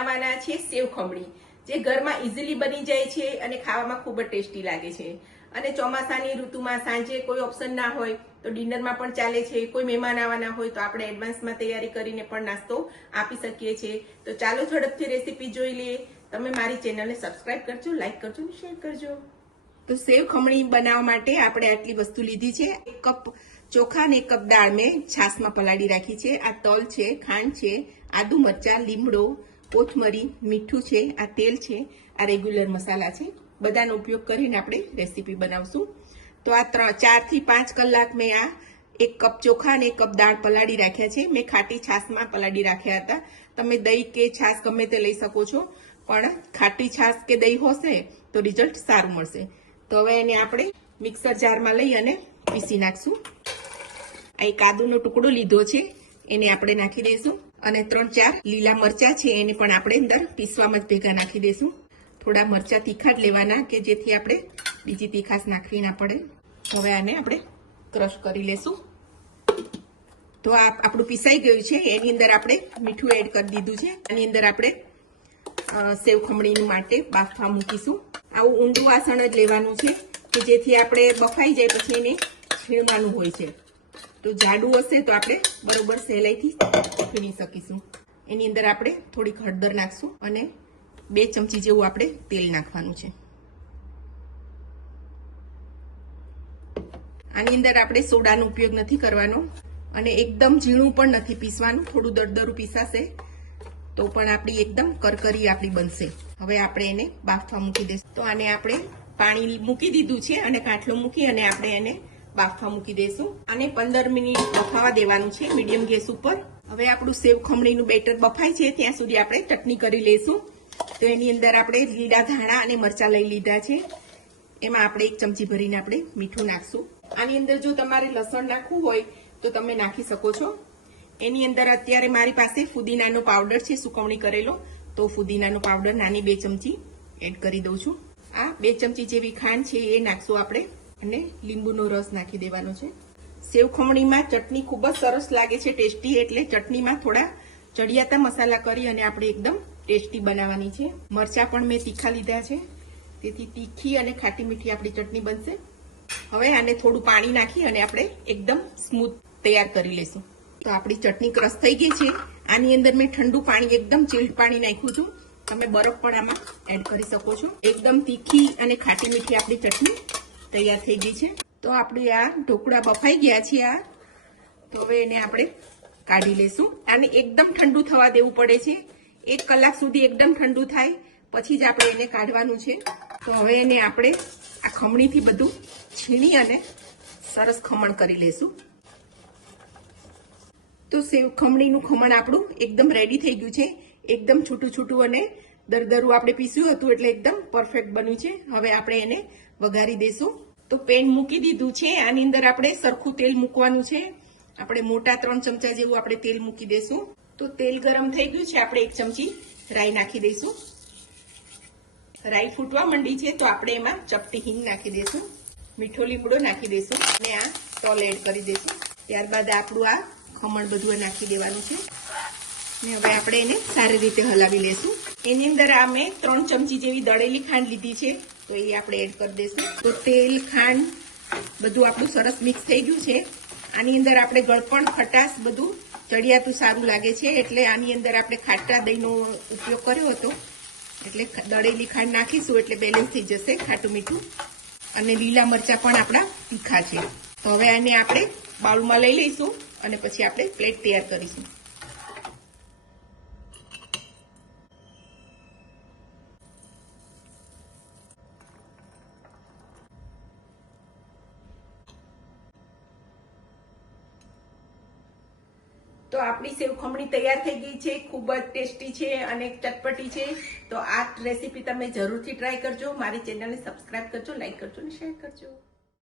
બનાવવાના છે સેવ ખમણી, જે ઘરમાં ઇઝીલી બની જાય છે અને ખાવામાં ખૂબ જ ટેસ્ટી લાગે છે. અને ચોમાસાની ઋતુમાં સાંજે કોઈ ઓપ્શન ના હોય તો ડિનરમાં પણ ચાલે છે. કોઈ મહેમાન આવવાના હોય તો આપણે એડવાન્સમાં તૈયારી કરીને પણ નાસ્તો આપી શકીએ છીએ. તો ચાલો ઝડપથી રેસીપી જોઈ લઈએ. તમે મારી ચેનલને સબસ્ક્રાઇબ કરજો, લાઈક કરજો અને શેર કરજો. તો સેવ ખમણી બનાવવા માટે આપણે આટલી વસ્તુ લીધી છે. 1 કપ ચોખા અને 1 કપ દાળ મેં છાશમાં પલાળી રાખી છે. આ તલ છે, ખાંડ છે, આદુ મરચાં, લીમડો, કોથમરી, મીઠું છે, આ તેલ છે, આ રેગ્યુલર મસાલા છે. બધાનો ઉપયોગ કરીને આપણે રેસીપી બનાવશું. તો આ 4 થી 5 કલાક મેં આ 1 કપ ચોખા અને 1 કપ દાળ પલાળી રાખ્યા છે. મેં ખાટી છાશમાં પલાળી રાખ્યા હતા. તમે દહીં કે છાશ ગમે તે લઈ શકો છો, પણ ખાટી છાશ કે દહીં હશે તો રિઝલ્ટ સારું મળશે. તો હવે એને આપણે મિક્સર જારમાં લઈ અને પીસી નાખશું. આ એક આદુનો ટુકડો લીધો છે, એને આપણે નાખી દઈશું. અને 3-4 લીલા મરચા છે, એને પણ આપણે અંદર પીસવામાં જ ભેગા નાખી દઈશું. થોડા મરચા તીખા જ લેવાના કે જેથી આપણે બીજી તીખાશ નાખવી ના પડે. હવે આને આપણે ક્રશ કરી લેશું. તો આ આપણું પીસાઈ ગયું છે. એની અંદર આપણે મીઠું એડ કરી દીધું છે. આની અંદર આપણે સેવ ખમણી માટે બાફવા મૂકીશું. આવું ઊંડું વાસણ જ લેવાનું છે કે જેથી આપણે બફાઈ જાય પછી એને છીણવાનું હોય છે. તો જાડું હશે તો આપણે બરોબર સહેલાઈથી છીણી શકીશું. એની અંદર આપણે થોડીક હળદર નાખશું અને 2 ચમચી જેવું આપણે તેલ નાખવાનું છે. આની અંદર આપણે સોડાનો ઉપયોગ નથી કરવાનો અને એકદમ ઝીણું પણ નથી પીસવાનું. થોડું દરદરું પીસાશે તો પણ આપણી એકદમ કરકરી આપણી બનશે. હવે આપણે એને બાફવા મૂકી દઈશું. તો આને આપણે પાણી મૂકી દીધું છે અને કાંઠલો મૂકી અને આપણે એને બાફવા મૂકી દઈશું. આને 15 મિનિટ બફાવા દેવાનું છે મીડિયમ ગેસ ઉપર. હવે આપણું સેવ ખમણીનું બેટર બફાય છે ત્યાં સુધી આપણે ચટણી કરી લઈશું. તો એની અંદર આપણે લીલા ધાણા અને મરચાં લઈ લીધા છે. એમાં આપણે 1 ચમચી ભરીને આપણે મીઠું નાખશું. આની અંદર જો તમારે લસણ નાખવું હોય તો તમે નાખી શકો છો. એની અંદર અત્યારે મારી પાસે ફુદીનાનો પાવડર છે સુકવણી કરેલો, તો ફુદીનાનો પાવડર નાની 2 ચમચી એડ કરી દઉં છું. આ 2 ચમચી જેવી ખાંડ છે એ નાખશું આપણે અને લીંબુનો રસ નાખી દેવાનો છે. સેવ ખમણીમાં ચટણી ખૂબ જ સરસ લાગે છે, ટેસ્ટી. એટલે ચટણીમાં થોડા ચડિયાતા મસાલા કરી અને આપણે એકદમ ટેસ્ટી બનાવવાની છે. મરચાં પણ મેં તીખા લીધા છે, તેથી તીખી અને ખાટી મીઠી આપણી ચટણી બનશે. હવે આને થોડું પાણી નાખી અને આપણે એકદમ સ્મૂથ તૈયાર કરી લઈશું. તો આપણી ચટણી ક્રશ થઈ ગઈ છે. આની અંદર મેં ઠંડુ પાણી, એકદમ ચિલ્ડ પાણી નાખ્યું છું. તમે બરફ પણ આમાં એડ કરી શકો છો. એકદમ તીખી અને ખાટી મીઠી આપણી ચટણી તૈયાર થઈ ગઈ છે. તો આપણે આ ઢોકળા બફાઈ ગયા છે. તો હવે એને આપણે કાઢી લઈશું. આને એકદમ ઠંડુ થવા દેવું પડે છે. 1 કલાક સુધી એકદમ ઠંડુ થાય પછી જ આપણે એને કાઢવાનું છે. તો હવે એને આપણે આ ખમણીથી બધું છીણી અને સરસ ખમણ કરી લેશું. તો સેવ ખમણીનું ખમણ આપણું એકદમ રેડી થઈ ગયું છે. એકદમ છૂટું છૂટું અને દરદરું આપણે પીસ્યું હતું એટલે એકદમ પરફેક્ટ બન્યું છે. હવે આપણે એને વઘારી દઈશું. તો પેન મૂકી દીધું છે. આની અંદર આપણે સરખું તેલ મૂકવાનું છે. આપણે મોટા 3 ચમચા જેવું આપણે તેલ મૂકી દઈશું. તો તેલ ગરમ થઈ ગયું છે. આપણે 1 ચમચી રાઈ નાખી દઈશું. રાઈ ફૂટવા માંડી છે તો આપણે એમાં ચપટી હિંગ નાખી દઈશું, મીઠો લીમડો નાખી દઈશું અને આ તલ એડ કરી દઈશું. ત્યારબાદ આપણું આ ખમણ બધું નાખી દેવાનું છે ને હવે આપણે એને સારી રીતે હલાવી લેશું. એની અંદર આ મેં 3 ચમચી જેવી દળેલી ખાંડ લીધી છે, તો એ આપણે એડ કરી દઈશું. તો તેલ, ખાંડ બધું આપણું સરસ મિક્સ થઈ ગયું છે. આની અંદર આપણે ગળપણ, ખટાશ બધું ચડિયાતું સારું લાગે છે એટલે આની અંદર આપણે ખાટા દહીંનો ઉપયોગ કર્યો હતો. એટલે દળેલી ખાંડ નાખીશું એટલે બેલેન્સ થઈ જશે ખાટું મીઠું. અને લીલા મરચાં પણ આપણા તીખા છે. તો હવે આને આપણે બાઉલમાં લઈ લઈશું અને પછી આપણે પ્લેટ તૈયાર કરીશું. તો આપણી સેવ ખમણી તૈયાર થઈ ગઈ છે. ખૂબ જ ટેસ્ટી છે અને ચટપટી છે. તો આ રેસીપી તમે જરૂરથી ટ્રાય કરજો. મારી ચેનલને સબસ્ક્રાઇબ કરજો, લાઈક કરજો અને શેર કરજો.